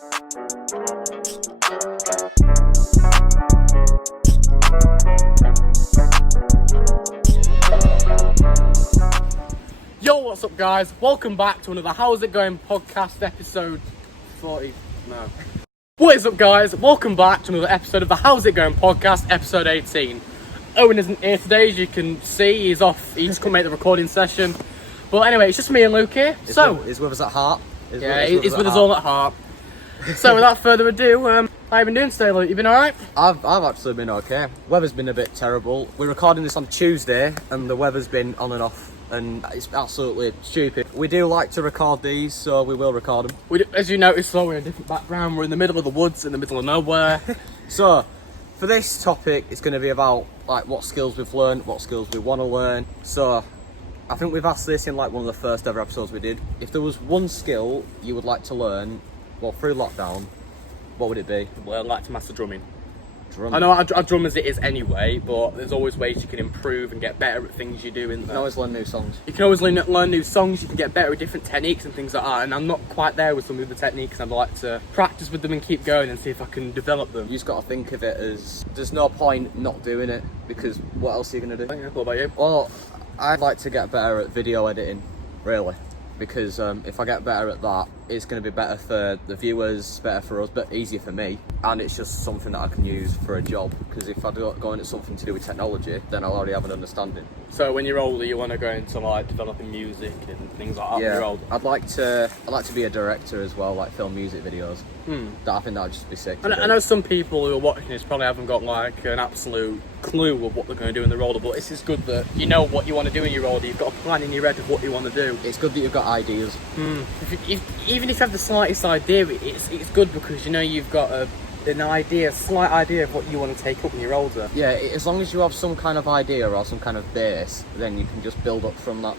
Yo, what's up guys? Welcome back to another How's It Going podcast episode 40. No. What is up guys? Welcome back to another episode of the How's It Going podcast, episode 18. Owen isn't here today, as you can see. He's off. He just couldn't make the recording session. But anyway, it's just me and Luke here. He's with us at heart. He's with us all at heart. So without further ado, how you been doing today, Luke? You been alright? I've actually been okay. Weather's been a bit terrible. We're recording this on Tuesday and the weather's been on and off and it's absolutely stupid. We do like to record these, so we will record them. As you notice, though, we're in a different background. We're in the middle of the woods, in the middle of nowhere. So, for this topic, it's going to be about like what skills we've learned, what skills we want to learn. So, I think we've asked this in like one of the first ever episodes we did. If there was one skill you would like to learn, well, through lockdown, what would it be? Well, I'd like to master drumming. Drumming. I know I drum as it is anyway, but there's always ways you can improve and get better at things you do. You can always learn new songs. You can always learn new songs, you can get better at different techniques and things like that, and I'm not quite there with some of the techniques. I'd like to practice with them and keep going and see if I can develop them. You just got to think of it as, there's no point not doing it, because what else are you going to do? What about you? Well, I'd like to get better at video editing, really, because if I get better at that, it's going to be better for the viewers, better for us, but easier for me, and it's just something that I can use for a job, because if I do go into something to do with technology, then I'll already have an understanding. So when you're older, you want to go into like developing music and things like that? Yeah, when you're older? I'd like to be a director as well, like film music videos. I think that'd just be sick. I know some people who are watching this probably haven't got like an absolute clue of what they're going to do in their older, but it's just good that you know what you want to do in your older. You've got a plan in your head of what you want to do. It's good that you've got ideas. Even if you have the slightest idea, it's good because you know you've got a slight idea of what you want to take up when you're older. Yeah, as long as you have some kind of idea or some kind of base, then you can just build up from that.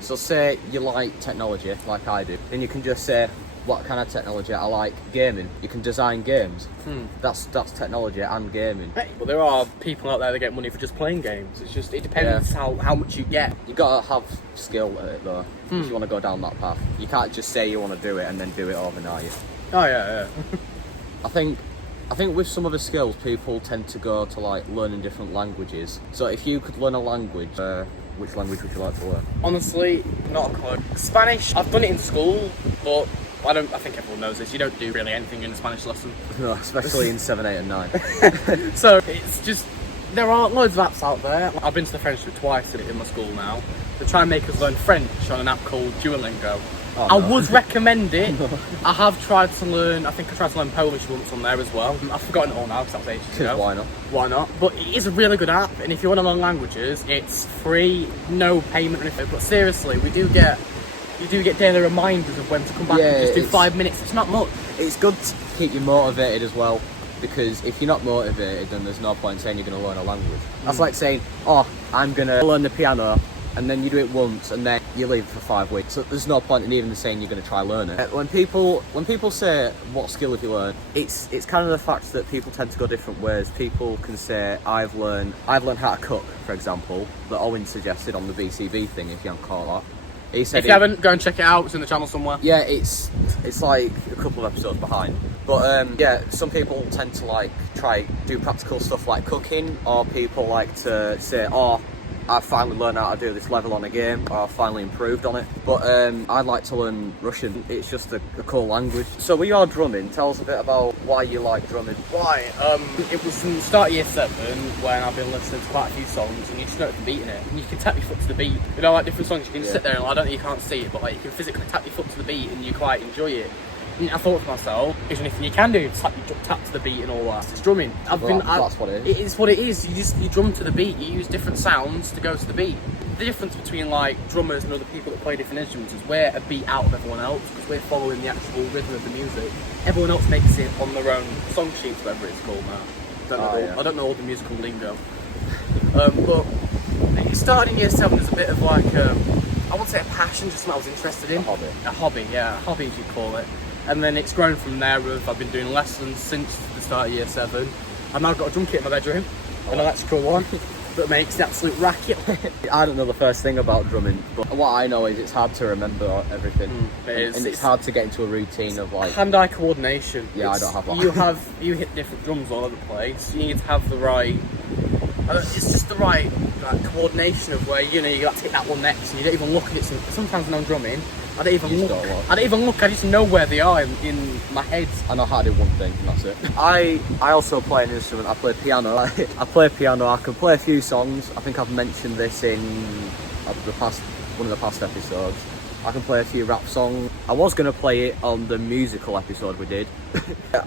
So say you like technology, like I do, then you can just say, what kind of technology? I like gaming. You can design games. That's technology and gaming. Well, there are people out there that get money for just playing games. It depends how much you get. You gotta have skill at it though, if you want to go down that path. You can't just say you want to do it and then do it overnight. Oh yeah. I think with some of the skills, people tend to go to like learning different languages. So if you could learn a language, which language would you like to learn? Honestly, not a clue. Spanish, I've done it in school, but I think everyone knows this. You don't do really anything in a Spanish lesson. No, especially in 7, 8 and 9. So it's just, there are loads of apps out there. I've been to the French trip twice in my school now. They try and make us learn French on an app called Duolingo. I would recommend it. I have tried to learn, I think I tried to learn Polish once on there as well. I've forgotten it all now because that was ages ago. Why not? But it is a really good app, and if you want to learn languages, it's free, no payment or anything. But seriously, you do get daily reminders of when to come back and just do 5 minutes. It's not much. It's good to keep you motivated as well, because if you're not motivated, then there's no point saying you're going to learn a language. That's like saying, I'm going to learn the piano, and then you do it once and then you leave it for 5 weeks. So there's no point in even saying you're going to try learn it. When people say what skill have you learned, it's kind of the fact that people tend to go different ways. People can say I've learned how to cook, for example, that Owen suggested on the BCB thing, if you haven't caught that. He said if you haven't, go and check it out. It's in the channel somewhere. Yeah, it's like a couple of episodes behind. But some people tend to try do practical stuff like cooking, or people like to say, I finally learned how to do this level on a game, or I finally improved on it. But I'd like to learn Russian. It's just a cool language. So with your drumming, tell us a bit about why you like drumming. Why? It was from the start of year 7 when I've been listening to quite a few songs, and you just know the beat in it. And you can tap your foot to the beat. You know, like different songs, you can just sit there and I don't know, you can't see it, but like you can physically tap your foot to the beat and you quite enjoy it. And I thought to myself, is there anything you can do? Tap to the beat and all that. It's drumming. That's what it is. It is what it is. You drum to the beat. You use different sounds to go to the beat. The difference between like drummers and other people that play different instruments is we're a beat out of everyone else because we're following the actual rhythm of the music. Everyone else makes it on their own song sheets, whatever it's called now. I don't know all the musical lingo. But it started in year 7 as a bit of like, I wouldn't say a passion, just something I was interested in. A hobby, yeah, a hobby as you'd call it. And then it's grown from there. I've been doing lessons since the start of year 7. I've now got a drum kit in my bedroom, an electrical one. that makes the absolute racket. I don't know the first thing about drumming, but what I know is it's hard to remember everything. It is. And it's hard to get into a routine of like... Hand-eye coordination. Yeah, I don't have that. You hit different drums all over the place. You need to have the right... it's just the right coordination of where, you got to take that one next and you don't even look at it. Sometimes when I'm drumming, I don't even look. I just know where they are in my head. I know how to do one thing, and that's it. I also play an instrument. I play piano. I play piano. I can play a few songs. I think I've mentioned this in one of the past episodes. I can play a few rap songs. I was going to play it on the musical episode we did.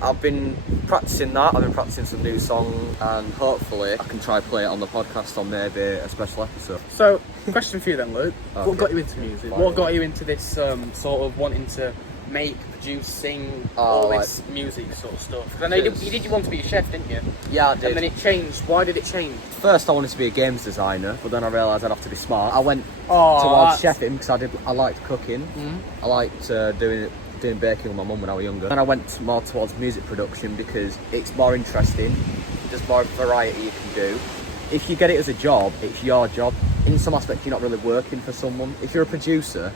I've been practicing that. I've been practicing some new songs, and hopefully I can try play it on the podcast on maybe a special episode. So, question for you then, Luke. Okay. What got you into music? What got you into this sort of wanting to make, produce, sing, all this music sort of stuff? Because I know you want to be a chef, didn't you? Yeah, I did. And then it changed. Why did it change? First, I wanted to be a games designer, but then I realised I'd have to be smart. I went towards chefing because I liked cooking. I liked doing baking with my mum when I was younger. Then I went more towards music production because it's more interesting. There's more variety you can do. If you get it as a job, it's your job. In some aspects, you're not really working for someone. If you're a producer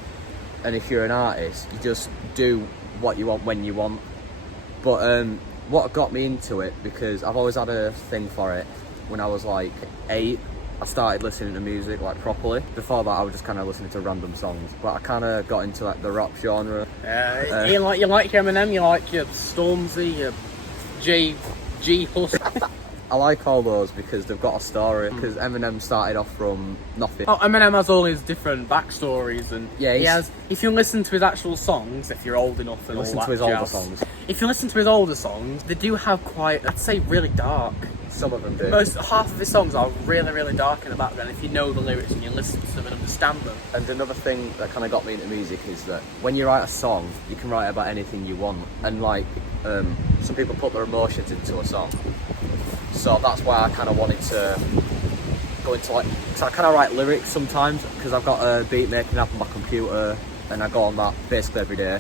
and if you're an artist, you just do what you want when you want. But what got me into it, because I've always had a thing for it, when I was like 8, I started listening to music like properly. Before that, I was just kind of listening to random songs, but I kind of got into like the rap genre. You like your Eminem, you like your Stormzy, your G Hus. I like all those because they've got a story. Because Eminem started off from nothing. Oh, Eminem has all his different backstories, and yeah, he has. If you listen to his actual songs, if you're old enough, and listen all to his that older jazz, songs. If you listen to his older songs, they do have quite, I'd say, really dark. Some of them do. Half of his songs are really, really dark in the background. If you know the lyrics and you listen to them and understand them. And another thing that kind of got me into music is that when you write a song, you can write about anything you want. And like, some people put their emotions into a song. So that's why I kind of wanted to go into like, so I kind of write lyrics sometimes because I've got a beat making app on my computer and I go on that basically every day.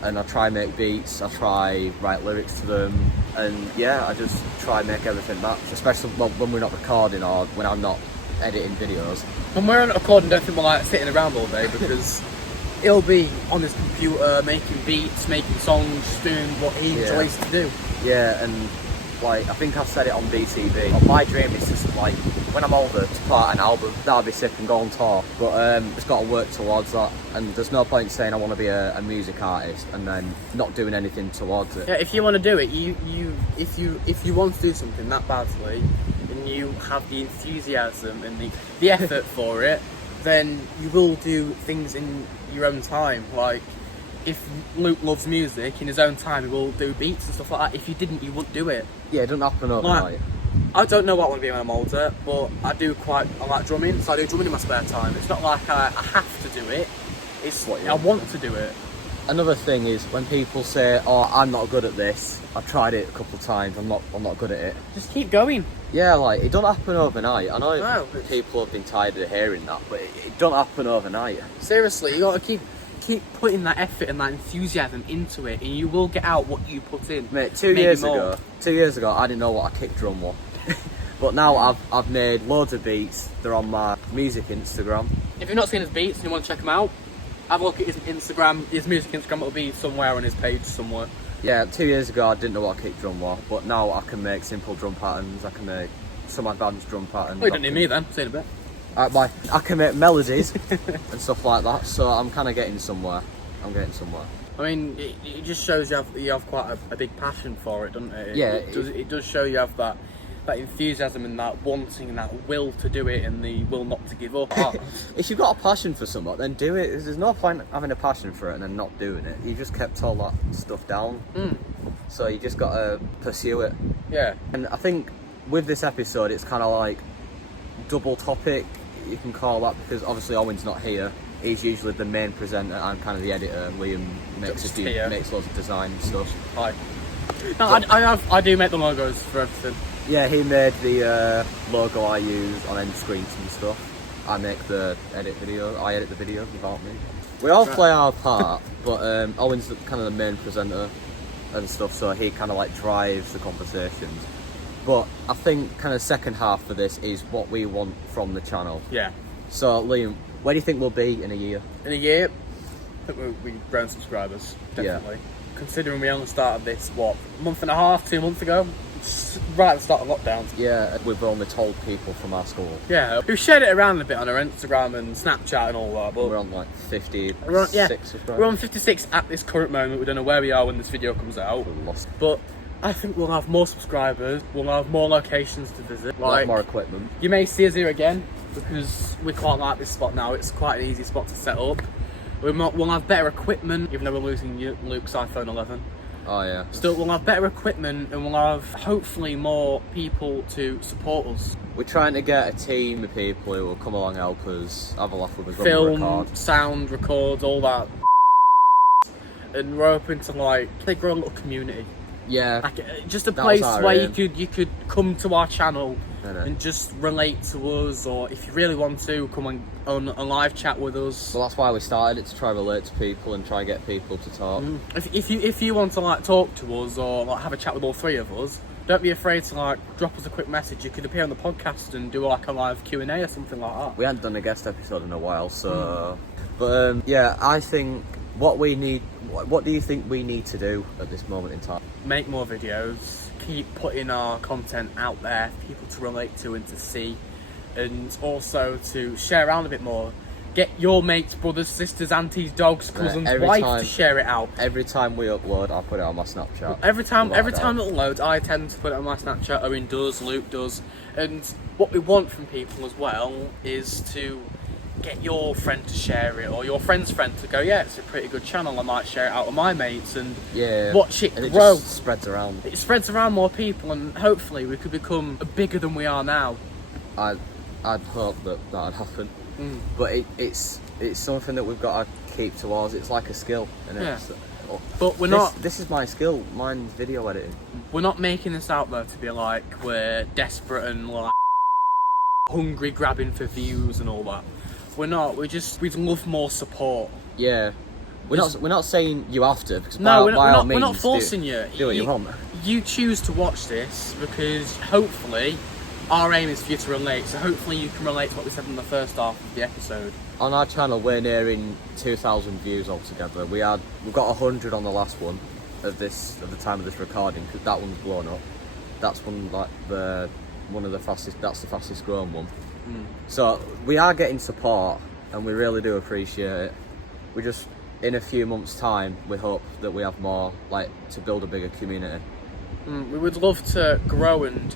And I try make beats, I try write lyrics to them, and yeah, I just try make everything match, especially when we're not recording or when I'm not editing videos. When we're not recording, don't think we're like sitting around all day because he'll be on his computer making beats, making songs, doing what he enjoys to do. Yeah, and like I think I've said it on BTV. But my dream is just like when I'm older to put out an album. That'd be sick and go on tour. But it's got to work towards that. And there's no point saying I want to be a music artist and then not doing anything towards it. Yeah, if you want to do it, if you want to do something that badly, and you have the enthusiasm and the effort for it, then you will do things in your own time. Like, if Luke loves music, in his own time he will do beats and stuff like that. If you didn't, you wouldn't do it. Yeah, it doesn't happen overnight. Like, I don't know what I want to be when I'm older, but I like drumming, so I do drumming in my spare time. It's not like I have to do it, it's I want to do it. Another thing is when people say, oh, I'm not good at this, I've tried it a couple of times, I'm not good at it. Just keep going. Yeah, like, it don't happen overnight. I know people have been tired of hearing that, but it don't happen overnight. Seriously, you got to keep putting that effort and that enthusiasm into it, and you will get out what you put in. Mate, 2 years ago, I didn't know what a kick drum was. But now I've made loads of beats. They're on my music Instagram. If you've not seen his beats and you want to check them out, have a look at his Instagram. His music Instagram will be somewhere on his page somewhere. Yeah, 2 years ago I didn't know what a kick drum was, but now I can make simple drum patterns. I can make some advanced drum patterns. Oh, you don't need me then. See you in a bit. Bye. I can make melodies and stuff like that, so I'm kind of getting somewhere. I mean, it just shows you have quite a big passion for it, doesn't it? Yeah. It does show you have that enthusiasm and that wanting and that will to do it and the will not to give up. If you've got a passion for something, then do it. There's no point having a passion for it and then not doing it. You just kept all that stuff down. So you just got to pursue it. Yeah. And I think with this episode, it's kind of like double topic, you can call that, because obviously Owen's not here. He's usually the main presenter. I'm kind of the editor, and Liam makes loads of design and stuff. Hi. No, I do make the logos for everything. Yeah, he made the logo I use on end screens and stuff. I make the edit video. I edit the video without me. We all play our part, but Owen's kind of the main presenter and stuff, so he kind of like drives the conversations. But I think kind of second half for this is what we want from the channel. Yeah. So Liam, where do you think we'll be in a year? In a year, I think we've grown subscribers, definitely. Yeah. Considering we only started this, what, a month and a half, 2 months ago? Just right at the start of lockdown. Yeah, we've only told people from our school. Yeah, we've shared it around a bit on our Instagram and Snapchat and all that, but... We're on like 56 subscribers. We're on 56 at this current moment. We don't know where we are when this video comes out. We're lost. But I think we'll have more subscribers, we'll have more locations to visit. We'll have more equipment. You may see us here again, because we quite like this spot now. It's quite an easy spot to set up. We'll have better equipment, even though we're losing Luke's iPhone 11. Oh yeah. Still, we'll have better equipment and we'll have hopefully more people to support us. We're trying to get a team of people who will come along, help us, have a laugh with us, film, sound, record, all that. And we're hoping to like grow a little community. Yeah. Like, just a place where you could come to our channel and just relate to us, or if you really want to, come on a live chat with us. Well, that's why we started it, to try to relate to people and try and get people to talk. If you want to like talk to us or like have a chat with all three of us, don't be afraid to like drop us a quick message. You could appear on the podcast and do like a live Q&A or something like that. We hadn't done a guest episode in a while, so but yeah, I think what we need. What do you think we need to do at this moment in time? Make more videos, keep putting our content out there for people to relate to and to see, and also to share around a bit more. Get your mates, brothers, sisters, aunties, dogs, cousins, wife to share it out. Every time we upload, I put it on my Snapchat. Every time it uploads, I tend to put it on my Snapchat. Owen does, Luke does, and what we want from people as well is to get your friend to share it, or your friend's friend to go, yeah, it's a pretty good channel, I might share it out with my mates, and watch it grow. It just spreads around. It spreads around more people, and hopefully we could become bigger than we are now. I'd hope that'd happen. But it's something that we've got to keep towards. It's like a skill, and but we're not. This is my skill. Mine's video editing. We're not making this out there to be like we're desperate and like hungry, grabbing for views and all that. We're not. We'd love more support. Yeah. We're not saying you have to, because we're not forcing you. Do what you want. You choose to watch this because hopefully our aim is for you to relate. So hopefully you can relate to what we said in the first half of the episode. On our channel, we're nearing 2,000 views altogether. We've got 100 on the last one at the time of this recording, because that one's blown up. That's the fastest growing one. So we are getting support, and we really do appreciate it. We just, in a few months' time, we hope that we have more, to build a bigger community. We would love to grow and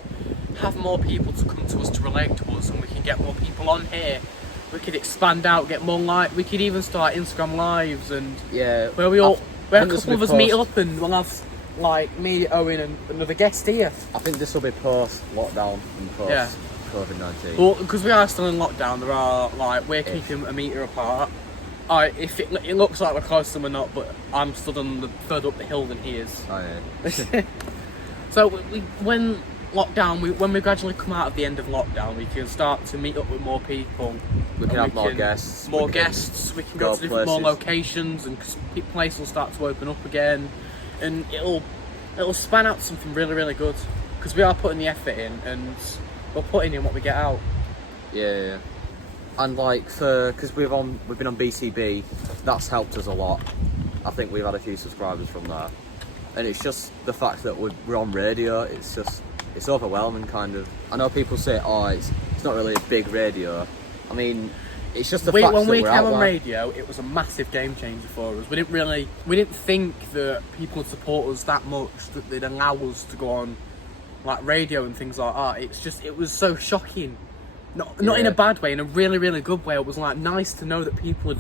have more people to come to us, to relate to us, and we can get more people on here. We could expand out, get more we could even start Instagram lives, and where a couple of us meet up, and we'll have me, Owen, and another guest here. I think this will be post lockdown and post COVID-19. Well, because we are still in lockdown, there are we're keeping a metre apart. If it looks like we're close and we're not, but I'm still further up the hill than he is. Oh yeah. So when we gradually come out of the end of lockdown, we can start to meet up with more people. We can have more guests. We can go to different more locations, and places will start to open up again, and it'll span out something really, really good. Because we are putting the effort in, and we're putting in what we get out. Yeah. And because we've been on BCB, that's helped us a lot. I think we've had a few subscribers from that, and it's just the fact that we're on radio. It's overwhelming, kind of. I know people say, it's not really a big radio. I mean, it's just the fact that when we we're came out on there. Radio, it was a massive game changer for us. We didn't think that people would support us that much, that they'd allow us to go on radio and things like that. It was so shocking. Not in a bad way, in a really, really good way. It was nice to know that people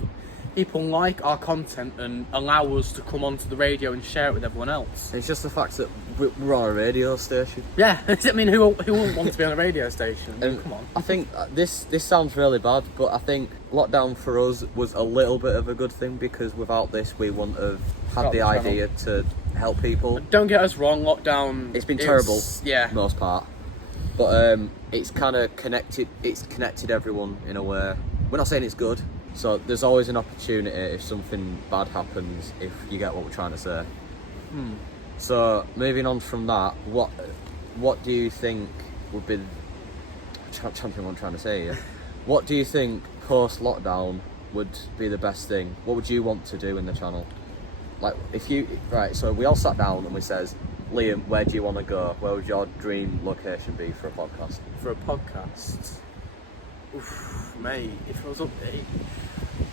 like our content and allow us to come onto the radio and share it with everyone else. It's just the fact that we're on a radio station. Yeah, I mean, who wouldn't want to be on a radio station? Come on. I think this sounds really bad, but I think lockdown for us was a little bit of a good thing, because without this we wouldn't have had the idea to help people. Don't get us wrong, lockdown. It's been terrible. Yeah. Most part. But it's kind of connected. It's connected everyone in a way. We're not saying it's good. So there's always an opportunity if something bad happens, if you get what we're trying to say. So moving on from that, what do you think would be? Champion, what I'm trying to say here. What do you think post lockdown would be the best thing? What would you want to do in the channel? Like, if you so we all sat down and we says, Liam, where do you want to go? Where would your dream location be for a podcast? For a podcast, oof, mate, if it was up me,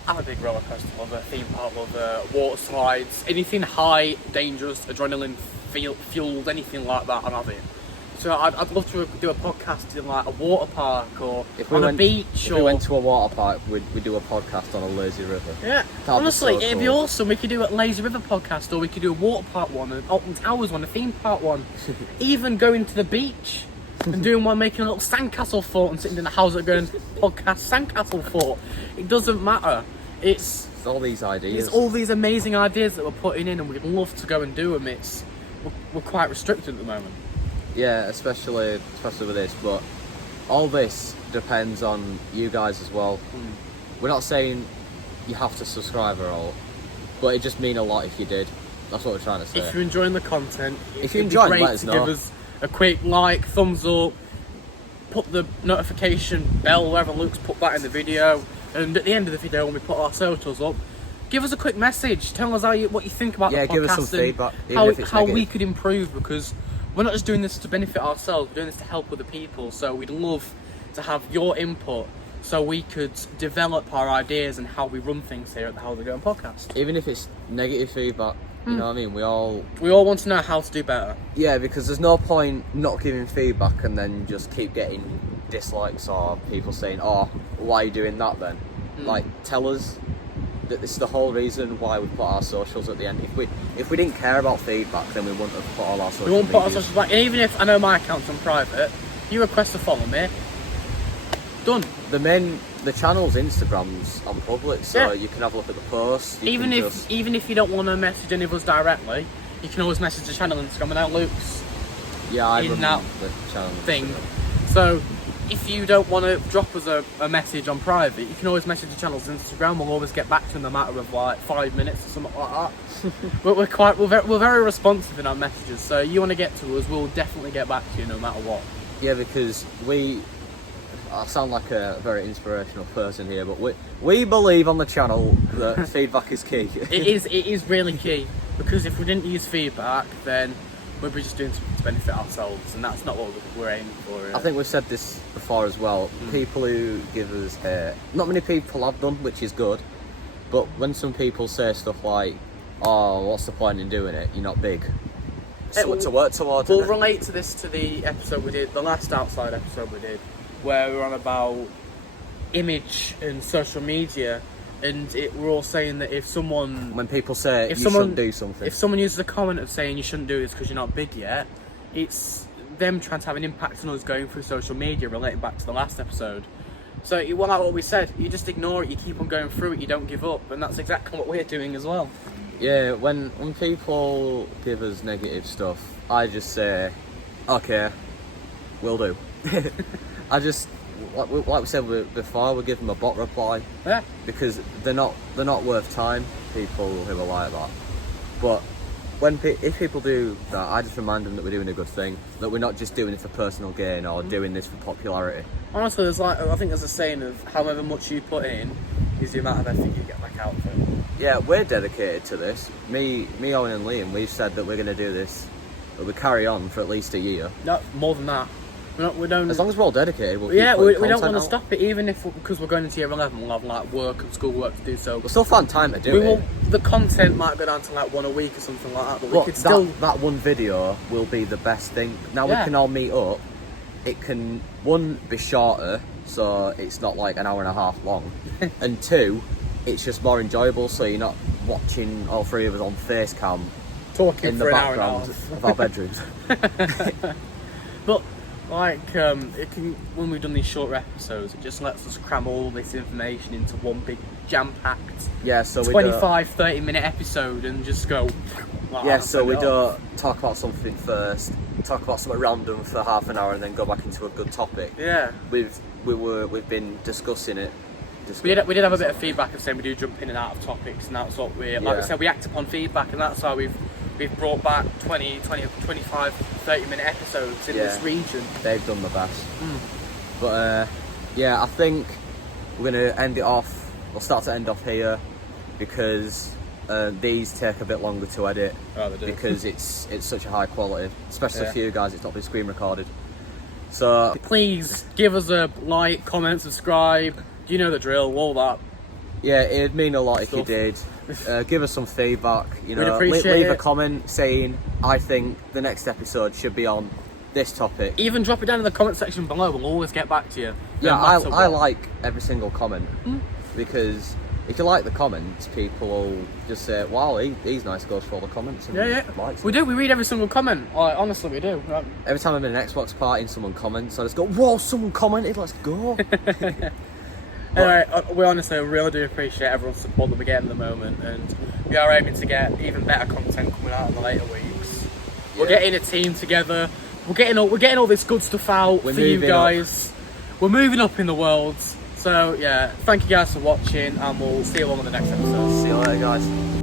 I'm a big roller coaster lover, theme park lover, water slides, anything high, dangerous, adrenaline fueled, anything like that, I'm having. So I'd love to do a podcast in like a water park or on a beach. If we went to a water park, we'd do a podcast on a lazy river. Yeah, That'd honestly, be so it'd be cool. awesome. We could do a lazy river podcast, or we could do a water park one, an Alton Towers one, a theme park one. Even going to the beach and doing one, making a little sandcastle fort and sitting in the house and going podcast sandcastle fort. It doesn't matter. It's all these ideas. It's all these amazing ideas that we're putting in, and we'd love to go and do them. We're quite restricted at the moment. Yeah, especially with this, but all this depends on you guys as well. We're not saying you have to subscribe at all, but it just mean a lot if you did. That's what we're trying to say. If you're enjoying the content, if you're enjoying, great let us to know. give us a quick like, thumbs up, put the notification bell wherever Luke's put that in the video, and at the end of the video when we put our socials up, give us a quick message. Tell us what you think about the podcast. Give us some feedback. How we could improve, because we're not just doing this to benefit ourselves, we're doing this to help other people. So we'd love to have your input so we could develop our ideas and how we run things here at the How They Going podcast. Even if it's negative feedback, you know what I mean? We all want to know how to do better. Yeah, because there's no point not giving feedback and then just keep getting dislikes or people saying, "Oh, why are you doing that then?" Like, tell us that this is the whole reason why we put our socials at the end. If we didn't care about feedback, then we wouldn't have put all our socials. We won't put our socials back. And even if I know my account's on private, you request to follow me, done. The channel's Instagram's on public, so you can have a look at the posts. Even if you don't want to message any of us directly, you can always message the channel on Instagram without Luke's in that the channel thing. So if you don't want to drop us a message on private, you can always message the channel's Instagram. We'll always get back to them in a matter of like 5 minutes or something like that. But we're very responsive in our messages. So you want to get to us, we'll definitely get back to you no matter what. Yeah, because I sound like a very inspirational person here, but we believe on the channel that feedback is key. It is really key, because if we didn't use feedback, then we'd be just doing something to benefit ourselves, and that's not what we're aiming for. I think we've said this before as well. People who give us not many people have done, which is good, but when some people say stuff like, "Oh, what's the point in doing it? You're not big." So to work towards. We'll relate to this to the episode we did, the last outside episode we did, where we were on about image and social media, and we're all saying that when people say you shouldn't do something, if someone uses a comment of saying you shouldn't do this because you're not big yet, it's them trying to have an impact on us going through social media, relating back to the last episode. So like what we said, you just ignore it, you keep on going through it, you don't give up, and that's exactly what we're doing as well. Yeah, when people give us negative stuff, I just say, okay, will do. I just, like we said before, we give them a bot reply. Yeah. Because they're not worth time, people who are like that. But if people do that, I just remind them that we're doing a good thing, that we're not just doing it for personal gain or doing this for popularity. Honestly, I think there's a saying of however much you put in is the amount of effort you get back out of it. Yeah, we're dedicated to this. Me, Owen and Liam, we've said that we're going to do this, that we carry on for at least a year. No, more than that. We don't. As long as we're all dedicated, we'll we don't want to out. stop it, even because we're going into year 11, we'll have like work and school work to do. So we'll still find time to do it. The content might go down to like one a week or something like that, but we could that one video will be the best thing. Now we can all meet up. It can, one, be shorter, so it's not like an hour and a half long, and two, it's just more enjoyable, so you're not watching all three of us on face cam talking in the background of our bedrooms. But like when we've done these shorter episodes, it just lets us cram all this information into one big jam-packed 25-30 minute episode and just go we don't talk about something first, talk about something random for half an hour and then go back into a good topic. We've been discussing it. We did have a bit of feedback of saying we do jump in and out of topics, and that's what we said, we act upon feedback, and that's how we've we've brought back 25, 30-minute episodes in this region. They've done the best. But yeah, I think we're going to end it off. We'll start to end off here because these take a bit longer to edit. Oh, they do. Because it's such a high quality, especially for you guys. It's not been screen recorded. So please give us a like, comment, subscribe. You know the drill, all that. Yeah, it'd mean a lot if you did. Give us some feedback. You know, leave a comment saying I think the next episode should be on this topic. Even drop it down in the comment section below. We'll always get back to you. Yeah, I like every single comment because if you like the comments, people will just say, "Wow, he's nice." Goes for all the comments. And likes we do. We read every single comment. Like, honestly, we do. Every time I'm in an Xbox party and someone comments, I just go, "Whoa, someone commented. Let's go." Anyway, we honestly really do appreciate everyone's support that we get at the moment, and we are aiming to get even better content coming out in the later weeks. We're getting a team together. We're getting all this good stuff out for you guys. We're moving up in the world. So yeah, thank you guys for watching, and we'll see you all on the next episode. See you later, guys.